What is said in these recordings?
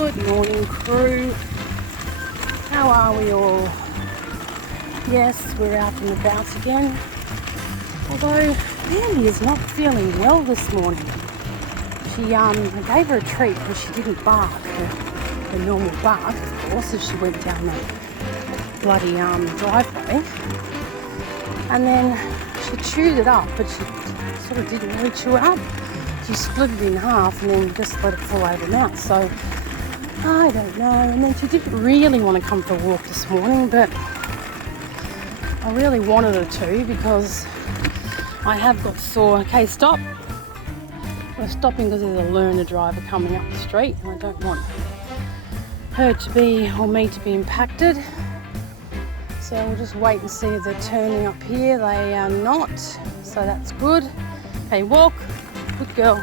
Good morning, crew. How are we all? Yes, we're out and about again. Although Bambi is not feeling well this morning. I gave her a treat because she didn't bark her normal bark, of course, as she went down the bloody driveway. And then she chewed it up, but she sort of didn't really chew it up. She split it in half and then just let it fall over her mouth. So I don't know. And then she didn't really want to come for a walk this morning, but I really wanted her to because I have got sore. Okay, stop. We're stopping because there's a learner driver coming up the street and I don't want her to be, or me to be impacted. So we'll just wait and see if they're turning up here. They are not, so that's good. Okay, walk. Good girl.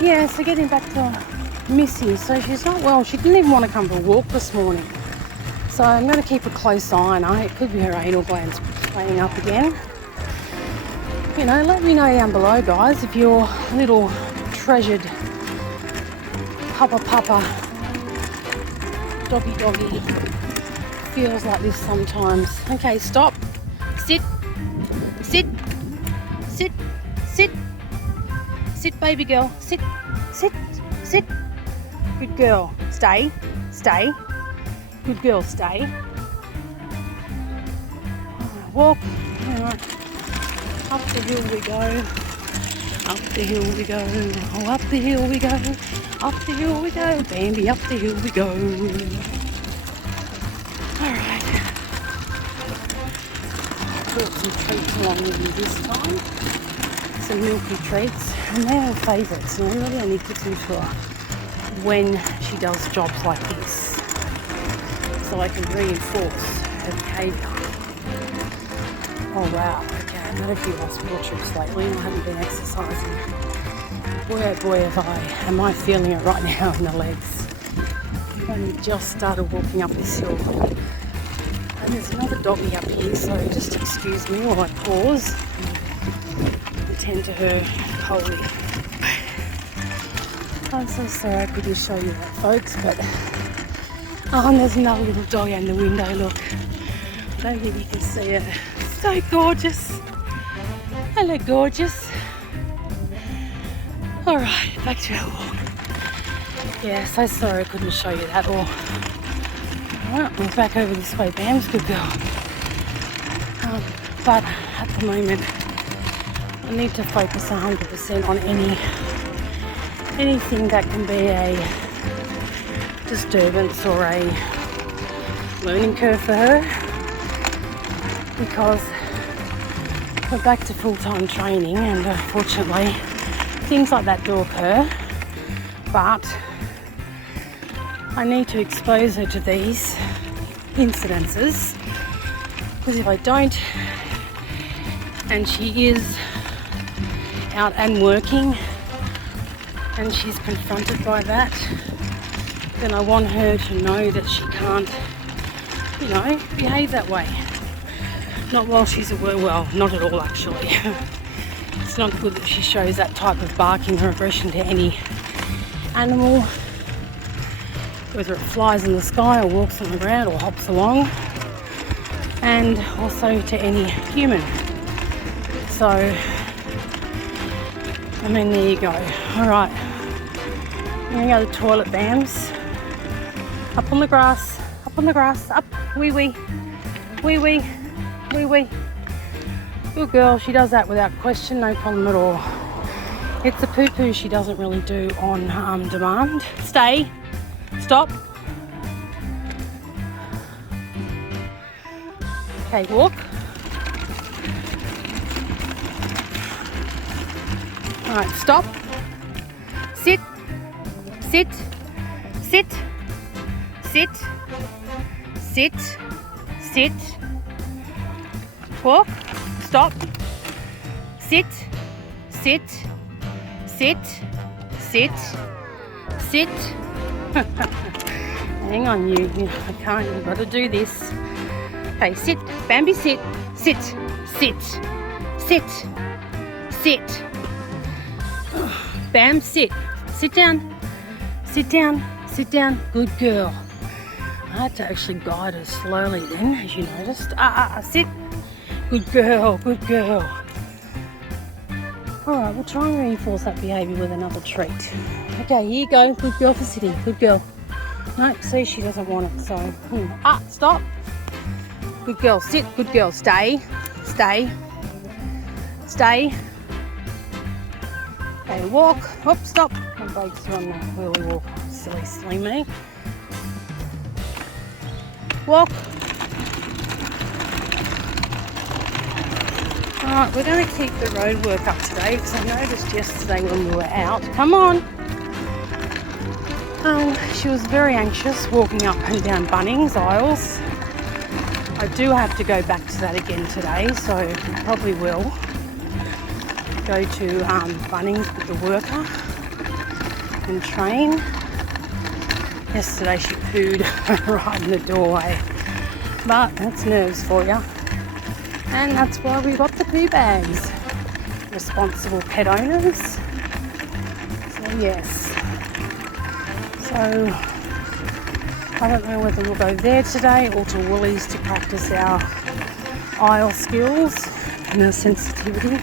Yeah, so getting back to Missy. So she's not well. She didn't even want to come for a walk this morning. So I'm going to keep a close eye on her. It could be her anal glands playing up again. You know, let me know down below, guys, if your little treasured papa doggy feels like this sometimes. Okay, stop. Sit. Sit. Sit. Sit. Sit, baby girl. Sit. Sit. Sit. Good girl. Stay. Stay. Good girl. Stay. Walk. All right. Up the hill we go. Up the hill we go. Oh, up the hill we go. Up the hill we go. Bambi, up the hill we go. Alright. Brought some treats along with me this time. Some milky treats. And they're her favourites. And I really only give them to her when she does jobs like this. So I can reinforce her behaviour. Oh wow. I've had a few hospital trips lately and I haven't been exercising. Boy oh boy am I feeling it right now in the legs. I've only just started walking up this hill. And there's another doggy up here, so just excuse me while I pause and attend to her holy. I'm so sorry I couldn't show you that, folks, but and there's another little doggy in the window, look. I don't think you can see it. So gorgeous. Hello, gorgeous. Alright, back to our walk. Yeah, so sorry I couldn't show you that all. Alright, we're back over this way. Bam's good girl. But at the moment, I need to focus 100% on anything that can be a disturbance or a learning curve for her. Because we're back to full-time training and unfortunately things like that do occur, but I need to expose her to these incidences because if I don't and she is out and working and she's confronted by that, then I want her to know that she can't, you know, behave that way. Not while she's at work, well, not at all actually. It's not good that she shows that type of barking or aggression to any animal, whether it flies in the sky or walks on the ground or hops along, and also to any human. So, I mean, there you go. Alright, I'm going to go to the toilet, Bams. Up on the grass, up, wee wee, wee wee. Wee wee. Good girl, she does that without question, no problem at all. It's a poo-poo she doesn't really do on demand. Stay. Stop. Okay, walk. Alright, stop. Sit. Sit. Sit. Sit. Sit. Sit. Walk, stop, sit, sit, sit, sit, sit. Hang on you, I can't, you've got to do this. Okay, sit, Bambi, sit, sit, sit, sit, sit. Bam, sit, sit down, Sit down. Sit down. Good girl. I had to actually guide her slowly then, as you noticed. Sit. Good girl. Good girl. Alright, we'll try and reinforce that behaviour with another treat. Okay, here you go. Good girl for sitting. Good girl. No, see, she doesn't want it, so... stop. Good girl. Sit. Good girl. Stay. Stay. Stay. Okay, walk. Oh, stop. My brakes are on the wheelie walk. Silly me. Walk. Alright, we're going to keep the road work up today because I noticed yesterday when we were out. Come on. She was very anxious walking up and down Bunnings aisles. I do have to go back to that again today, so I probably will go to Bunnings with the worker and train. Yesterday she pooed right in the doorway, but that's nerves for you. And that's why we got the poo bags. Responsible pet owners. So yes. So I don't know whether we'll go there today or to Woolies to practice our aisle skills and our sensitivity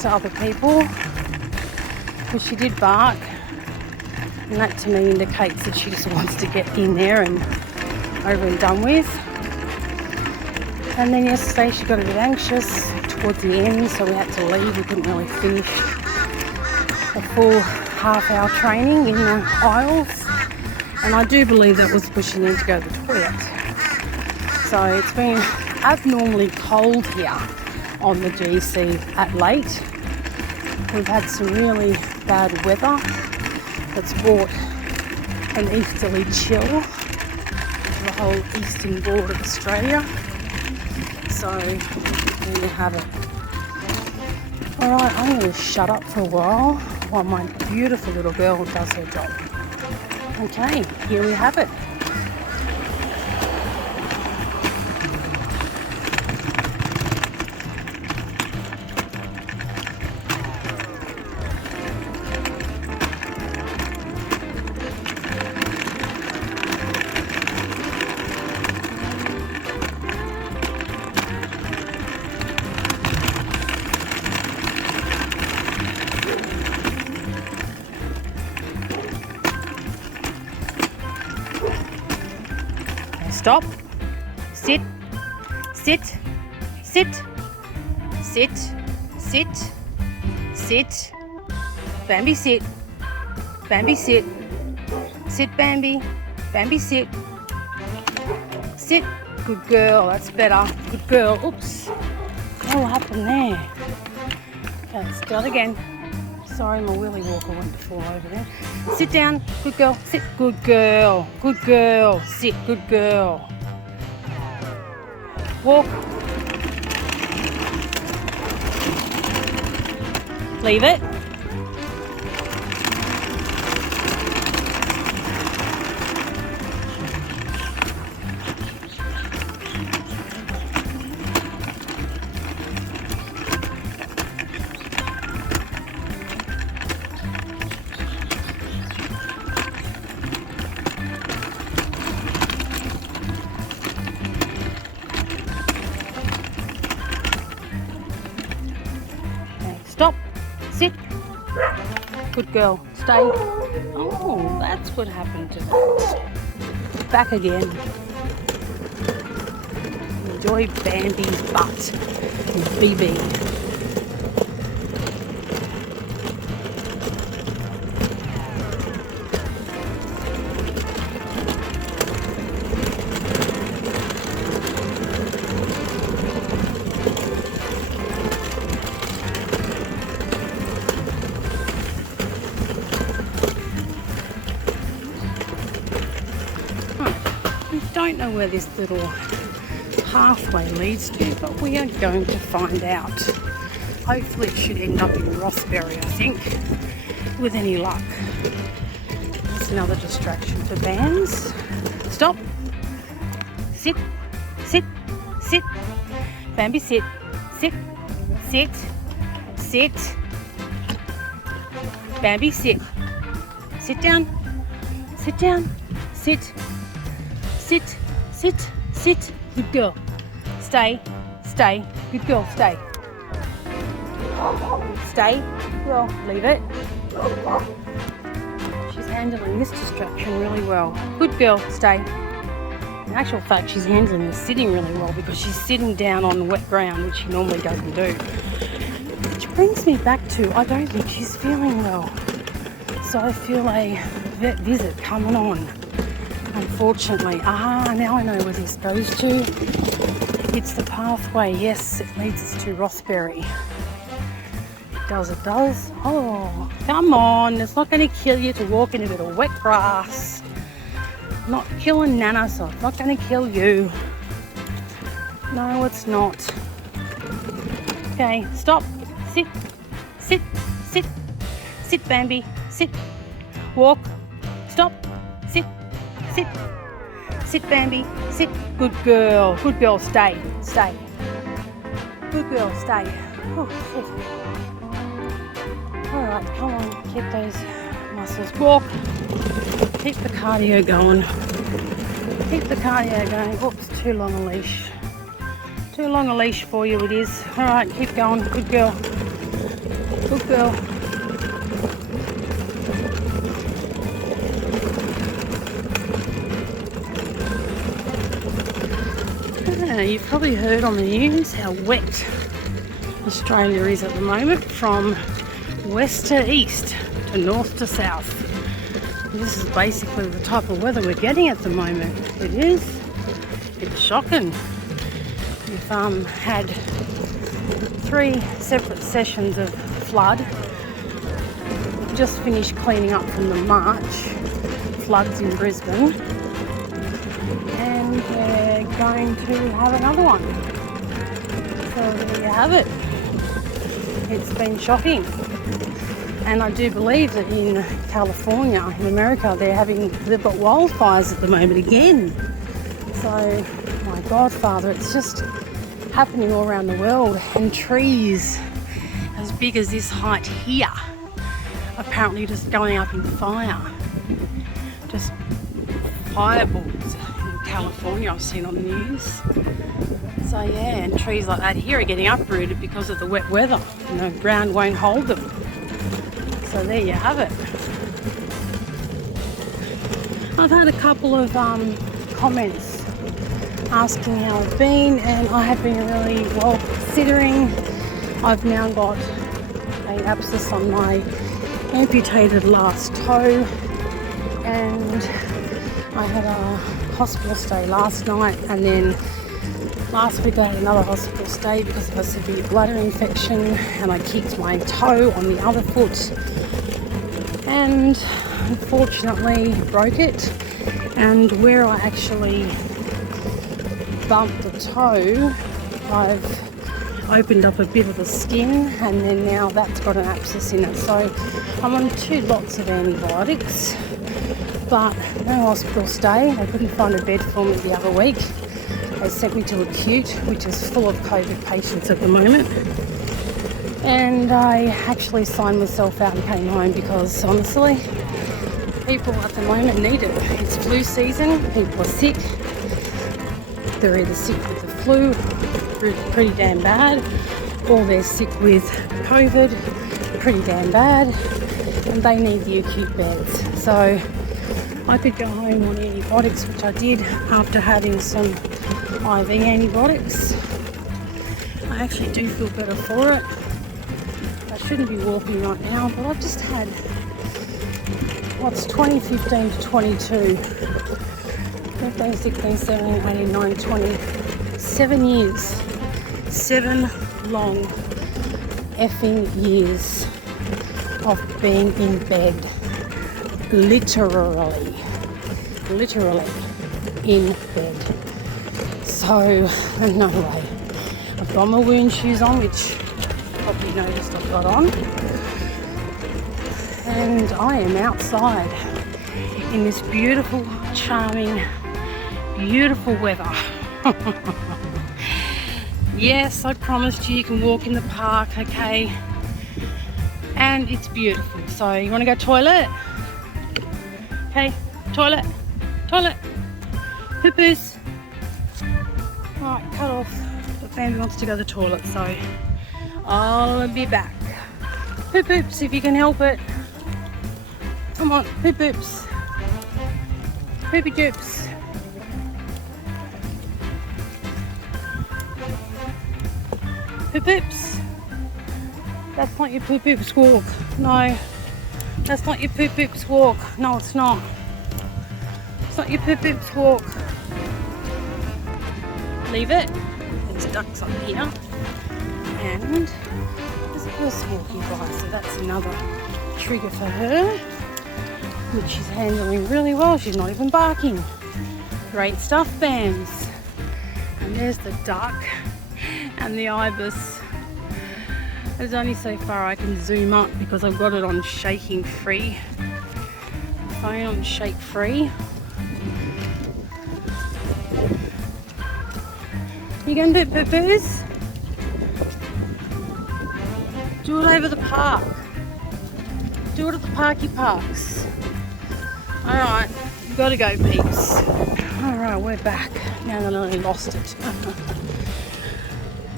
to other people. Because she did bark, and that to me indicates that she just wants to get in there and over and done with. And then yesterday she got a bit anxious towards the end, so we had to leave. We couldn't really finish a full half-hour training in the aisles. And I do believe that was because she needed to go to the toilet. So it's been abnormally cold here on the GC at late. We've had some really bad weather that's brought an easterly chill to the whole eastern border of Australia. So there you have it. Alright, I'm going to shut up for a while my beautiful little girl does her job. Okay, here we have it. Stop. Sit. Sit. Sit. Sit. Sit. Sit. Bambi, sit. Bambi, sit. Sit, Bambi. Bambi, sit. Sit. Good girl. That's better. Good girl. Oops. What happened there? Okay, let's do it again. Sorry, my wheelie walker went to fall over there. Sit down. Good girl. Sit. Good girl. Good girl. Sit. Good girl. Walk. Leave it. Stop. Sit. Good girl. Stay. Oh, that's what happened to that. Back again. Enjoy Bambi's butt. BB. I don't know where this little pathway leads to, but we are going to find out. Hopefully it should end up in Rossberry, I think, with any luck. There's another distraction for bands. Stop. Sit. Sit. Sit. Bambi, sit. Sit. Sit. Sit. Bambi, sit. Sit down. Sit down. Sit. Sit. Sit. Sit. Good girl. Stay. Stay. Good girl. Stay. Stay. Well, leave it. She's handling this distraction really well. Good girl. Stay. In actual fact, she's handling the sitting really well because she's sitting down on wet ground, which she normally doesn't do. Which brings me back to, I don't think she's feeling well. So I feel a vet visit coming on. Unfortunately. Now I know where this goes to. It's the pathway. Yes, it leads us to Rothbury. It does. Oh, come on. It's not going to kill you to walk in a bit of wet grass. Not killing Nana, so it's not going to kill you. No, it's not. Okay, stop. Sit. Sit. Sit. Sit, Bambi. Sit. Walk. Stop. Sit. Sit. Sit, Bambi. Sit. Good girl. Good girl. Stay. Stay. Good girl. Stay. Alright, come on. Keep those muscles. Walk. Keep the cardio going. Keep the cardio going. Oops, too long a leash. Too long a leash for you it is. Alright, keep going. Good girl. Good girl. You've probably heard on the news how wet Australia is at the moment, from west to east to north to south. This is basically the type of weather we're getting at the moment. It is. It's shocking. We've had 3 separate sessions of flood. We've just finished cleaning up from the March floods in Brisbane. And we're going to have another one. So there you have it. It's been shocking. And I do believe that in California, in America, they've got wildfires at the moment again. So, my God, Father, it's just happening all around the world. And trees as big as this height here, apparently just going up in fire. Just fireballs in California I've seen on the news. So yeah, and trees like that here are getting uprooted because of the wet weather. And the ground won't hold them. So there you have it. I've had a couple of comments asking how I've been, and I have been really well, considering I've now got an abscess on my amputated last toe, and I had a hospital stay last night, and then last week I had another hospital stay because of a severe bladder infection, and I kicked my toe on the other foot and unfortunately broke it. And where I actually bumped the toe, I've opened up a bit of the skin, and then now that's got an abscess in it. So I'm on 2 lots of antibiotics, but no hospital stay. They couldn't find a bed for me the other week. They sent me to acute, which is full of COVID patients at the moment. And I actually signed myself out and came home because honestly, people at the moment need it. It's flu season, people are sick. They're either sick with the flu, pretty damn bad, or they're sick with COVID, pretty damn bad, and they need the acute beds. So I could go home on antibiotics, which I did after having some IV antibiotics. I actually do feel better for it. I shouldn't be walking right now, but I've just had, what's 2015 to 22, 15, 16, 17, 18, 19, 20, 7 years, 7 long effing years of being in bed, literally in bed. So, no way. I've got my wound shoes on, which you probably noticed I've got on. And I am outside in this beautiful, charming, beautiful weather. Yes, I promised you can walk in the park, okay? And it's beautiful. So, you want to go toilet? Okay, Toilet. Toilet. Poo-poos. Alright, cut off. But Bambi wants to go to the toilet, so I'll be back. Poo-poops, if you can help it. Come on, poo-poops. Poopy-doops. Poo-poops. That's not your poo-poops walk. No. That's not your poo-poops walk. No, it's not. It's not your poo-poops walk. Leave it. There's ducks up here. And there's a person walking by, so that's another trigger for her, which she's handling really well. She's not even barking. Great stuff, Bams. And there's the duck and the ibis. There's only so far I can zoom up because I've got it on shaking free. Phone on shake free. You gonna do poo-poos? Do it over the park. Do it at the parky parks. Alright, you've got to go, peeps. Alright, we're back. Now that I nearly lost it.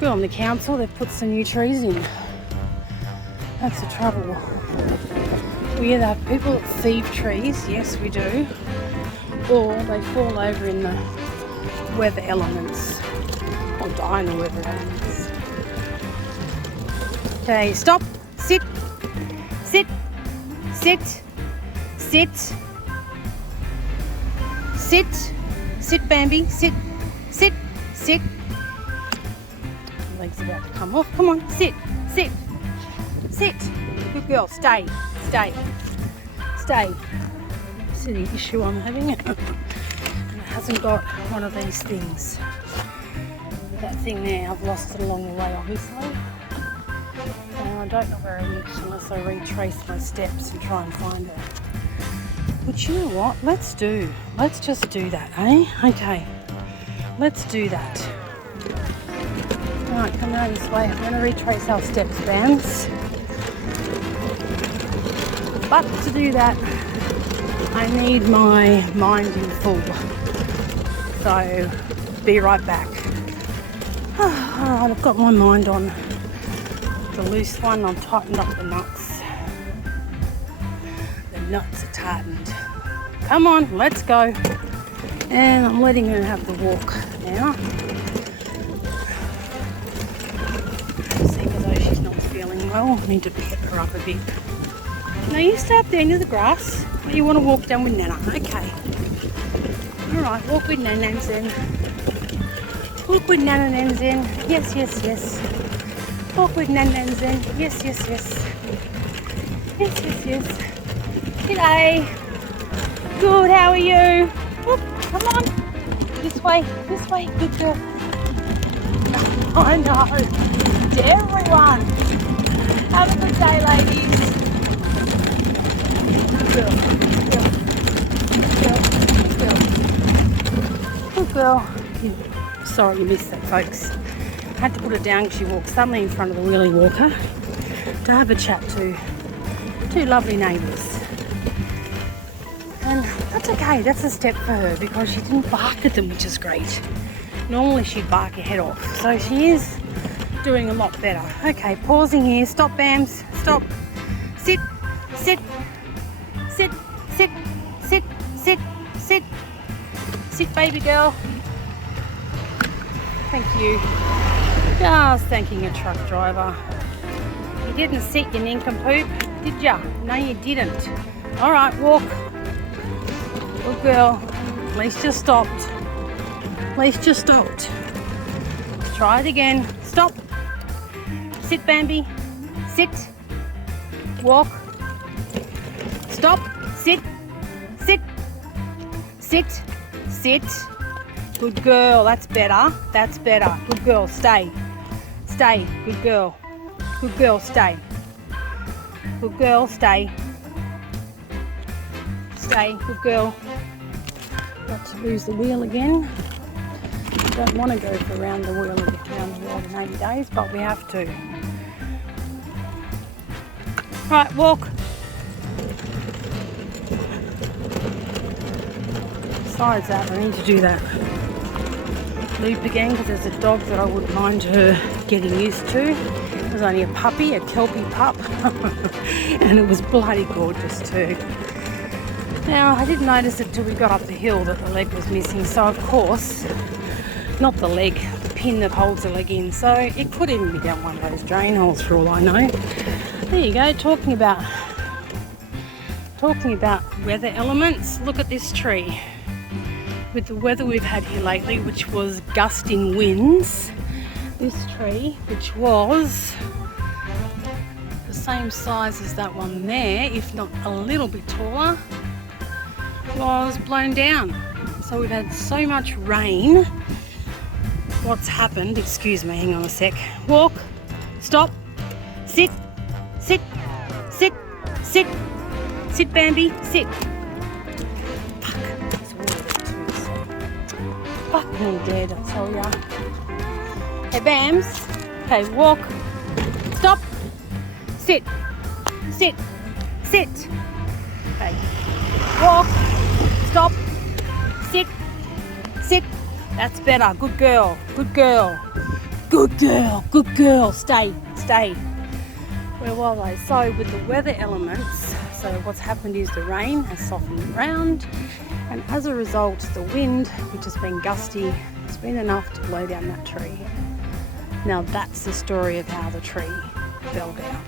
Good on the council, they've put some new trees in. That's the trouble. We either have people that thieve trees, yes we do, or they fall over in the weather elements, or die in the weather elements. Okay, stop, sit, sit, sit, sit, sit, sit, Bambi, sit, sit, sit. Your leg's about to come off. Come on, sit, sit, sit. Good girl, stay, stay, stay. See the issue I'm having? And it hasn't got one of these things. That thing there, I've lost it along the way, obviously. And I don't know where it is unless I retrace my steps and try and find it. But you know what? Let's just do that, eh? Okay. Let's do that. Alright, come around this way. I'm going to retrace our steps, Bams. But to do that, I need my mind in full. So, be right back. I've got my mind on the loose one. I've tightened up the nuts. The nuts are tightened. Come on, let's go. And I'm letting her have the walk now. Seeing as though she's not feeling well, I need to pep her up a bit. No, you stay up there into the grass. Or you want to walk down with Nana? Okay. Alright, walk with Nana then. Walk with Nana then. Yes, yes, yes. Walk with Nana then. Yes, yes, yes. Yes, yes, yes. G'day. Good, how are you? Whoop, come on. This way, good girl. I know. To everyone. Have a good day, ladies. Good girl, good girl, good girl. Good girl. Sorry you missed that, folks. I had to put it down because she walked suddenly in front of the wheelie walker to have a chat to two lovely neighbours. And that's okay, that's a step for her because she didn't bark at them, which is great. Normally she'd bark her head off, so she is doing a lot better. Okay, pausing here. Stop, Bams. Stop. Sit, sit, sit, sit, sit, sit, sit. Sit, baby girl. Thank you. Just thanking a truck driver. You didn't sit, you nincompoop, did ya? No, you didn't. All right, walk. Good girl. At least you stopped. At least you stopped. Try it again. Stop. Sit, Bambi. Sit. Walk. Stop. Sit. Sit. Sit. Sit. Good girl. That's better. That's better. Good girl. Stay. Stay. Good girl. Good girl. Stay. Good girl. Stay. Stay. Good girl. Got to lose the wheel again. Don't want to go for around the wheel in 80 days, but we have to. Right, walk. besides that, I need to do that loop again because there's a dog that I wouldn't mind her getting used to. It was only a puppy, a Kelpie pup, and it was bloody gorgeous too. Now, I didn't notice it till we got up the hill that the leg was missing, so of course, not the leg, the pin that holds the leg in, so it could even be down one of those drain holes for all I know. There you go, talking about weather elements. Look at this tree. With the weather we've had here lately, which was gusting winds, this tree, which was the same size as that one there, if not a little bit taller, was blown down. So we've had so much rain. What's happened, excuse me, hang on a sec. Walk, stop, sit, sit, sit, sit, sit, Bambi, sit. Fuck, there's water there too, so. Fuck me dead, I tell ya. Hey, Bams. Okay, walk, stop, sit, sit, sit. Okay, walk, stop, sit, sit. That's better. Good girl. Good girl. Good girl. Good girl. Stay. Stay. Where were they? So with the weather elements, so what's happened is the rain has softened the ground, and as a result the wind, which has been gusty, has been enough to blow down that tree. Now that's the story of how the tree fell down.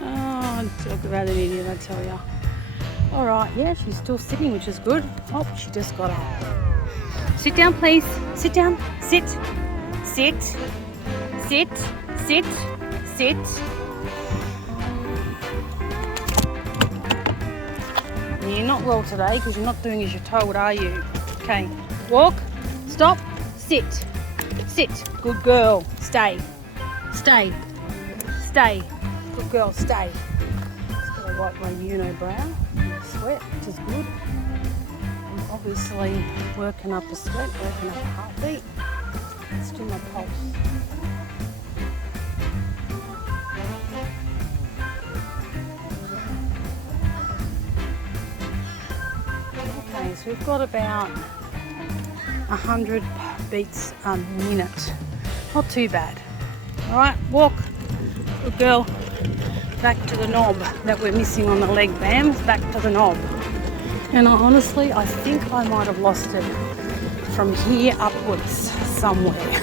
Oh, talk about an idiot, I tell ya. Alright, yeah, she's still sitting, which is good. Oh, she just got up. Sit down, please. Sit down. Sit. Sit. Sit. Sit. Sit. You're not well today because you're not doing as you're told, are you? Okay, walk. Stop. Sit. Sit. Good girl. Stay. Stay. Stay. Good girl. Stay. Just gotta wipe my unibrow. Sweat, which is good. I'm obviously working up a sweat, working up a heartbeat. Let's do my pulse. Okay, so we've got about 100 beats a minute. Not too bad. All right, walk. Good girl. Back to the knob that we're missing on the leg, Bams. Back to the knob. And honestly, I think I might have lost it from here upwards somewhere.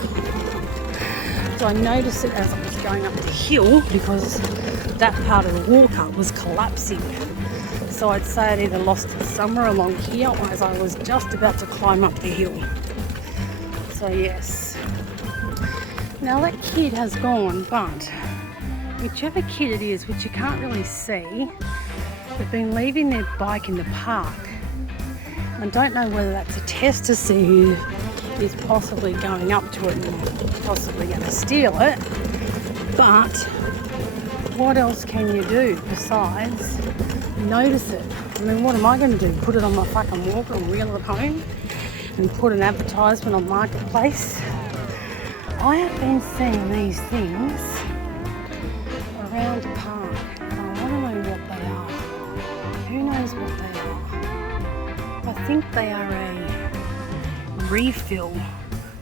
So I noticed it as I was going up the hill because that part of the walker was collapsing. So I'd say I'd either lost it somewhere along here or as I was just about to climb up the hill. So yes. Now that kid has gone, but whichever kid it is, which you can't really see, they've been leaving their bike in the park. I don't know whether that's a test to see who is possibly going up to it and possibly going to steal it. But what else can you do besides notice it? I mean, what am I going to do? Put it on my fucking walker and wheel it home and put an advertisement on Marketplace? I have been seeing these things around the park and I want to know what they are. Who knows what they are? I think they are a refill,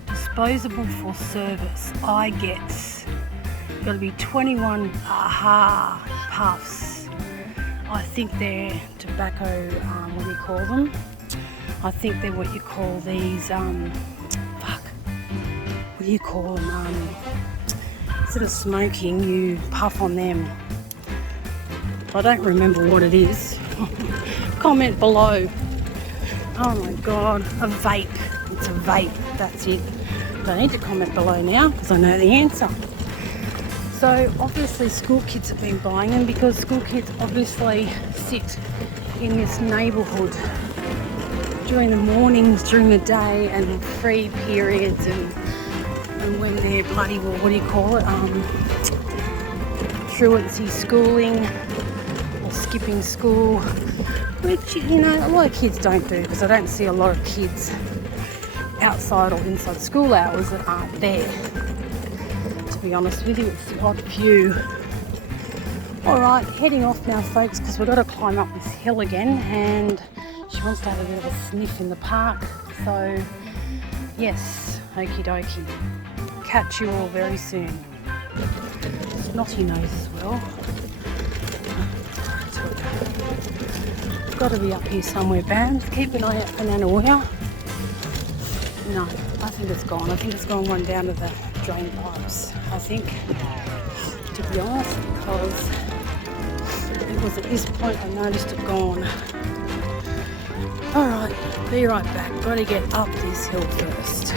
disposable for service. I guess. Got to be 21 aha puffs. I think they're tobacco, what do you call them? I think they're what you call these, what do you call them? Instead of smoking, you puff on them. I don't remember what it is. Comment below. Oh my god, a vape. It's a vape, that's it. Don't need to comment below now because I know the answer. So obviously school kids have been buying them because school kids obviously sit in this neighbourhood during the mornings, during the day and free periods and when they're bloody, well, what do you call it, truancy schooling or skipping school, which, you know, a lot of kids don't do because I don't see a lot of kids outside or inside school hours that aren't there. To be honest with you, it's the odd few Alright, heading off now folks, because we've got to climb up this hill again, and she wants to have a bit of a sniff in the park. So yes, okie dokie. Catch you all very soon. Snotty nose as well. Got to be up here somewhere, Bams. Keep an eye out for Nanawea. No, I think it's gone. I think it's gone one down to the drain pipes, I think, to be honest, because it was at this point I noticed it gone. Alright, be right back. Got to get up this hill first.